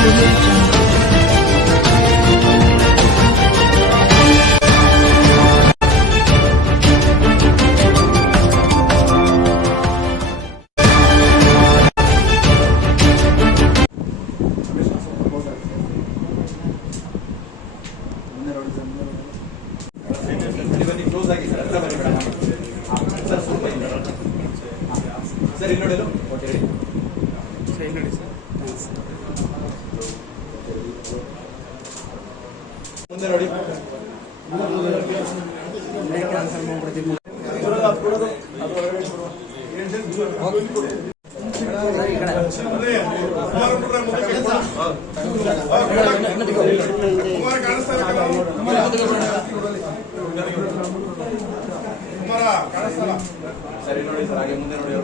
audio jungle. Sir ಇಲ್ಲಿ ನೋಡಲು ಮುಂದೆ ನೋಡಿ ಸರಿ ನೋಡಿ ಸರ್ ಹಾಗೆ ಮುಂದೆ ನೋಡಿ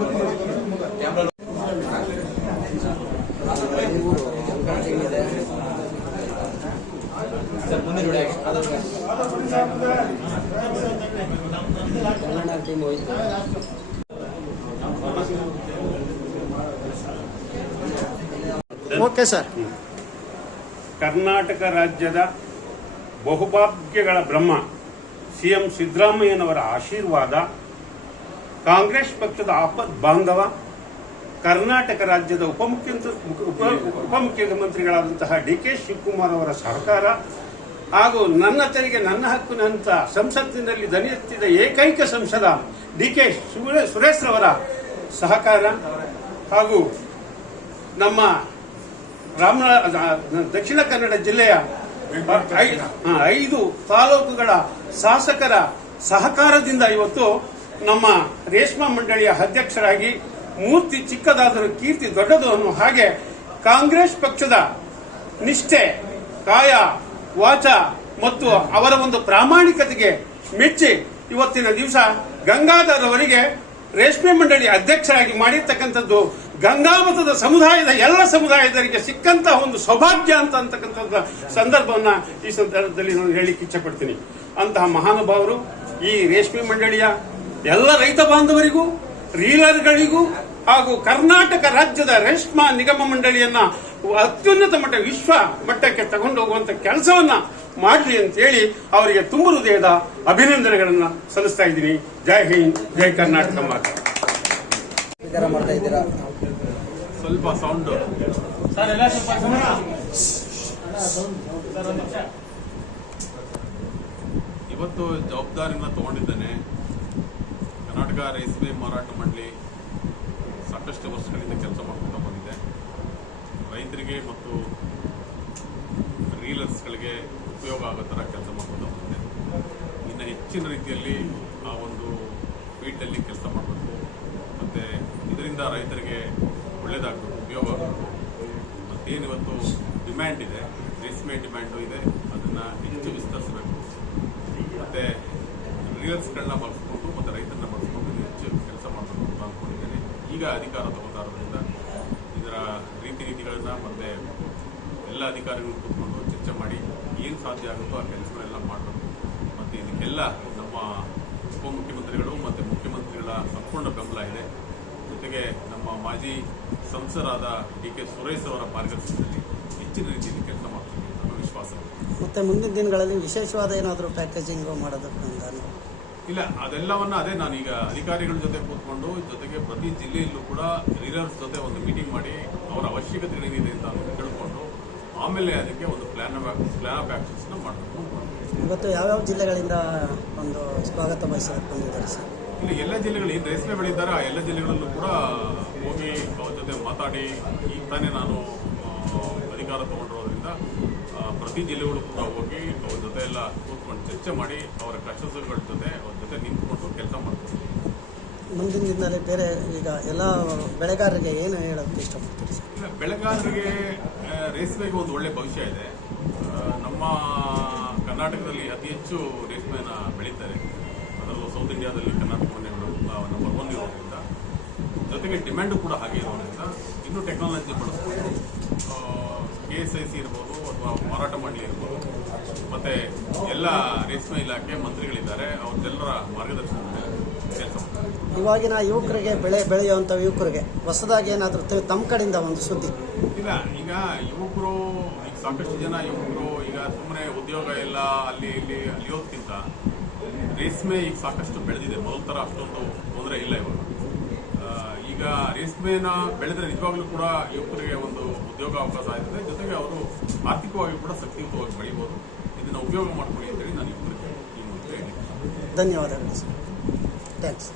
ಕ್ಯಾಮ್ರಾ ಸರ್ ಮುಂದೆ ನೋಡಿ ಹಾಗೆ ಓಕೆ ಸರ್. ಕರ್ನಾಟಕ ರಾಜ್ಯದ ಬಹುಭಾಗ್ಯಗಳ ಬ್ರಹ್ಮ ಸಿಎಂ ಸಿದ್ದರಾಮಯ್ಯನವರ ಆಶೀರ್ವಾದ ಕಾಂಗ್ರೆಸ್ ಪಕ್ಷದ ಆಪತ್ ಬಾಂಧವ ಕರ್ನಾಟಕ ರಾಜ್ಯದ ಉಪಮುಖ್ಯಮಂತ್ರಿ ಉಪ- ಉಪಮುಖ್ಯಮಂತ್ರಿಗಳಾದಂತಹ ಡಿ ಕೆ ಶಿವಕುಮಾರ್ ಅವರ ಸಹಕಾರ ಹಾಗೂ ನನ್ನ ತೆರಿಗೆ, ನನ್ನ ಹಕ್ಕಿನಂತ ಸಂಸತ್ತಿನಲ್ಲಿ ದನಿ ಏಕೈಕ ಸಂಸದ ಡಿ ಕೆ ಸುರೇಶ್ ರವರ ಸಹಕಾರ ಹಾಗೂ ನಮ್ಮ ರಾಮ ದಕ್ಷಿಣ ಕನ್ನಡ ಜಿಲ್ಲೆಯ ಐದು ತಾಲೂಕುಗಳ ಶಾಸಕರ ಸಹಕಾರದಿಂದ ಇವತ್ತು ನಮ್ಮ ರೇಷ್ಮಾ ಮಂಡಳಿಯ ಅಧ್ಯಕ್ಷರಾಗಿ ಮೂರ್ತಿ ಚಿಕ್ಕದಾದರೂ ಕೀರ್ತಿ ದೊಡ್ಡದು ಅನ್ನೋ ಹಾಗೆ ಕಾಂಗ್ರೆಸ್ ಪಕ್ಷದ ನಿಷ್ಠೆ ಕಾಯ ವಾಚ ಮತ್ತು ಅವರ ಒಂದು ಪ್ರಾಮಾಣಿಕತೆಗೆ ಮೆಚ್ಚಿ ಇವತ್ತಿನ ದಿವಸ ಗಂಗಾಧರ್ ಅವರಿಗೆ ರೇಷ್ಮೆ ಮಂಡಳಿ ಅಧ್ಯಕ್ಷರಾಗಿ ಮಾಡಿರ್ತಕ್ಕಂಥದ್ದು ಗಂಗಾಮತದ ಸಮುದಾಯದ ಎಲ್ಲ ಸಮುದಾಯದವರಿಗೆ ಸಿಕ್ಕಂತಹ ಒಂದು ಸೌಭಾಗ್ಯ ಅಂತ ಅಂತಕ್ಕಂಥದ್ದು ಸಂದರ್ಭವನ್ನ ಈ ಸಂದರ್ಭದಲ್ಲಿ ನಾನು ಹೇಳಿಕ್ಕೆ ಇಚ್ಛಪಡ್ತೀನಿ. ಅಂತಹ ಮಹಾನುಭಾವರು ಈ ರೇಷ್ಮೆ ಮಂಡಳಿಯ ಎಲ್ಲ ರೈತ ಬಾಂಧವರಿಗೂ, ರೀಲರ್ಗಳಿಗೂ ಹಾಗೂ ಕರ್ನಾಟಕ ರಾಜ್ಯದ ರೇಷ್ಮಾ ನಿಗಮ ಮಂಡಳಿಯನ್ನ ಅತ್ಯುನ್ನತ ಮಟ್ಟ ವಿಶ್ವ ಮಟ್ಟಕ್ಕೆ ತಗೊಂಡು ಹೋಗುವಂತ ಕೆಲಸವನ್ನ ಮಾಡಲಿ ಅಂತ ಹೇಳಿ ಅವರಿಗೆ ತುಂಬ ಹೃದಯದ ಅಭಿನಂದನೆಗಳನ್ನ ಸಲ್ಲಿಸ್ತಾ ಇದ್ದೀನಿ. ಜೈ ಹಿಂದ್ ಜೈ ಕರ್ನಾಟಕ ಮಾತು. ವಿಚಾರ ಮಾಡ್ತಾ ಇದ್ದೀರಾ ಸ್ವಲ್ಪ ಸೌಂಡ್ ಇವತ್ತು ಜವಾಬ್ದಾರಿನ ತಗೊಂಡಿದ್ದೇನೆ. ಕರ್ನಾಟಕ ರೇಷ್ಮೆ ಮಾರಾಟ ಮಂಡಳಿ ಸಾಕಷ್ಟು ವರ್ಷಗಳಿಂದ ಕೆಲಸ ಬಂದಿದೆ ರೈತರಿಗೆ ಮತ್ತು ರೀಲರ್ಸ್ಗಳಿಗೆ ಉಪಯೋಗ ಆಗೋ ಥರ ಕೆಲಸ ಮಾಡ್ಕೊತಾ ಬಂದಿದೆ ಇನ್ನು ಹೆಚ್ಚಿನ ರೀತಿಯಲ್ಲಿ ಆ ಒಂದು ಫೀಲ್ಡಲ್ಲಿ ಕೆಲಸ ಮಾಡಬೇಕು. ಮತ್ತು ಇದರಿಂದ ರೈತರಿಗೆ ಒಳ್ಳೆಯದಾಗಬೇಕು ಉಪಯೋಗ ಆಗಬೇಕು. ಮತ್ತೇನಿವತ್ತು ಡಿಮ್ಯಾಂಡ್ ಇದೆ, ರೇಷ್ಮೆ ಡಿಮ್ಯಾಂಡು ಇದೆ, ಅದನ್ನು ಹೆಚ್ಚು ವಿಸ್ತರಿಸಬೇಕು. ಮತ್ತು ರೀಲರ್ಸ್ಗಳನ್ನ ಬಳಸ್ಕೊಂಡು, ಮತ್ತು ರೈತರನ್ನ ಬಳಸ್ಕೊಂಡು ಹೆಚ್ಚು ಕೆಲಸ ಮಾಡಬೇಕು ಅಂತ ಅಂದ್ಕೊಂಡಿದ್ದೇನೆ ಈಗ ಅಧಿಕಾರ ರೀತಿ ಮತ್ತೆ ಎಲ್ಲ ಅಧಿಕಾರಿಗಳು ಕೂತ್ಕೊಂಡು ಚರ್ಚೆ ಮಾಡಿ ಏನು ಸಾಧ್ಯ ಆಗುತ್ತೋ ಆ ಕೆಲಸಗಳೆಲ್ಲ ಮಾಡಬೇಕು. ಮತ್ತು ಇದಕ್ಕೆಲ್ಲ ನಮ್ಮ ಉಪಮುಖ್ಯಮಂತ್ರಿಗಳು ಮತ್ತು ಮುಖ್ಯಮಂತ್ರಿಗಳ ಸಂಪೂರ್ಣ ಬೆಂಬಲ ಇದೆ. ಜೊತೆಗೆ ನಮ್ಮ ಮಾಜಿ ಸಂಸದರಾದ ಡಿ ಕೆ ಸುರೇಶ್ ಅವರ ಮಾರ್ಗದರ್ಶನದಲ್ಲಿ ಹೆಚ್ಚಿನ ರೀತಿಯಲ್ಲಿ ಕೆಲಸ ಮಾಡ್ತೀವಿ ಅನ್ನೋ ವಿಶ್ವಾಸ ಮತ್ತು ಮುಂದಿನ ದಿನಗಳಲ್ಲಿ ವಿಶೇಷವಾದ ಏನಾದರೂ ಪ್ಯಾಕೇಜಿಂಗ್ ಮಾಡೋದಕ್ಕೆ ಇಲ್ಲ ಅದೆಲ್ಲವನ್ನ ಅದೇ ನಾನೀಗ ಅಧಿಕಾರಿಗಳ ಜೊತೆ ಕೂತ್ಕೊಂಡು ಜೊತೆಗೆ ಪ್ರತಿ ಜಿಲ್ಲೆಯಲ್ಲೂ ಕೂಡ ರೀಲರ್ಸ್ ಜೊತೆ ಒಂದು ಮೀಟಿಂಗ್ ಮಾಡಿ ಅವರ ಅವಶ್ಯಕತೆ ಏನಿದೆ ಅಂತ ತಿಳ್ಕೊಂಡು ಆಮೇಲೆ ಅದಕ್ಕೆ ಒಂದು ಪ್ಲಾನ್ ಪ್ಲಾನ್ ಆಫ್ ಆಕ್ಷನ್ಸ್ನ ಮಾಡಬೇಕು ಇವತ್ತು ಯಾವ್ಯಾವ ಜಿಲ್ಲೆಗಳಿಂದ ಒಂದು ಸ್ವಾಗತ ಬಂದಿದ್ದಾರೆ ಸರ್? ಇಲ್ಲಿ ಎಲ್ಲ ಜಿಲ್ಲೆಗಳು ಏನು ರೇಸ್ಮೆ ಬೆಳೀತಾರೆ ಆ ಎಲ್ಲ ಜಿಲ್ಲೆಗಳಲ್ಲೂ ಕೂಡ ಹೋಗಿ ಅವ್ರ ಜೊತೆ ಮಾತಾಡಿ ಈಗ ತಾನೇ ನಾನು ಅಧಿಕಾರ ತಗೊಂಡಿರೋದ್ರಿಂದ ಪ್ರತಿ ಜಿಲ್ಲೆಗಳು ಕೂಡ ಹೋಗಿ ಅವ್ರ ಜೊತೆ ಎಲ್ಲ ಕೂತ್ಕೊಂಡು ಚರ್ಚೆ ಮಾಡಿ ಅವರ ಕಷ್ಟಗಳ ಜೊತೆ ಅವ್ರ ಜೊತೆ ನಿಂತ್ಕೊಂಡು ಕೆಲಸ ಮಾಡ್ತೀವಿ ಮುಂದಿನ ದಿನದಲ್ಲಿ ಬೇರೆ ಈಗ ಎಲ್ಲ ಬೆಳೆಗಾರರಿಗೆ ಏನು ಹೇಳೋಕ್ಕೆ ಇಷ್ಟಪಡ್ತೀರಿ ಇಲ್ಲ, ಬೆಳೆಗಾರರಿಗೆ ರೇಸ್ಮೆಗೆ ರೇಷ್ಮೆಗೆ ಒಂದು ಒಳ್ಳೆ ಭವಿಷ್ಯ ಇದೆ. ನಮ್ಮ ಕರ್ನಾಟಕದಲ್ಲಿ ಅತಿ ಹೆಚ್ಚು ರೇಷ್ಮೆನ ಬೆಳೀತಾರೆ. ಅದರಲ್ಲೂ ಸೌತ್ ಇಂಡಿಯಾದಲ್ಲಿ ಕರ್ನಾಟಕ ಮನೆಗಳು ನಂಬರ್ ಒನ್ ಇರೋದ್ರಿಂದ. ಜೊತೆಗೆ ಡಿಮ್ಯಾಂಡು ಕೂಡ ಹಾಗೆ ಇರೋದ್ರಿಂದ ಇನ್ನೂ ಟೆಕ್ನಾಲಜಿ ಬಳಸ್ಕೊಂಡು ಸಿ ಇರ್ಬೋದು ಅಥವಾ ಮಾರಾಟ ಮಂಡಳಿ ಇರ್ಬೋದು. ಮತ್ತೆ ಎಲ್ಲ ರೇಷ್ಮೆ ಇಲಾಖೆ ಮಂತ್ರಿಗಳಿದ್ದಾರೆ. ಅವ್ರದ್ದೆಲ್ಲರ ಮಾರ್ಗದರ್ಶನದಲ್ಲಿ ಕೆಲಸ ಇವಾಗಿನ ಯುವಕರಿಗೆ ಬೆಳೆ ಬೆಳೆಯುವಂಥ ಯುವಕರಿಗೆ ಹೊಸದಾಗಿ ಏನಾದರೂ ತಮ್ಮ ಕಡೆಯಿಂದ ಒಂದು ಸುದ್ದಿ. ಇಲ್ಲ ಈಗ ಯುವಕರು ಈಗ ಸಾಕಷ್ಟು ಜನ ಯುವಕರು ಈಗ ಸುಮ್ಮನೆ ಉದ್ಯೋಗ ಎಲ್ಲ ಅಲ್ಲಿ ಇಲ್ಲಿ ಅಲಿಯೋದಕ್ಕಿಂತ ರೇಷ್ಮೆ ಈಗ ಸಾಕಷ್ಟು ಬೆಳೆದಿದೆ. ಮೊದಲ ಥರ ಅಷ್ಟೊಂದು ತೊಂದರೆ ಇಲ್ಲ ಇವಾಗ. ಈಗ ರೇಷ್ಮೆನ ಬೆಳೆದ್ರೆ ನಿಜವಾಗ್ಲೂ ಕೂಡ ಯುವಕರಿಗೆ ಒಂದು ಉದ್ಯೋಗ ಅವಕಾಶ ಆಗ್ತದೆ ಜೊತೆಗೆ ಅವರು ಆರ್ಥಿಕವಾಗಿ ಕೂಡ ಶಕ್ತಿಯುತವಾಗಿ ಬೆಳಿಬೋದು. ಇದನ್ನ ಉಪಯೋಗ ಮಾಡ್ಕೊಳ್ಳಿ ಅಂತೇಳಿ ನಾನು ಯುವಕರಿಗೆ ಈ ಮೂಲಕ ಧನ್ಯವಾದಗಳು ಸರ್. ಥ್ಯಾಂಕ್ಸ್.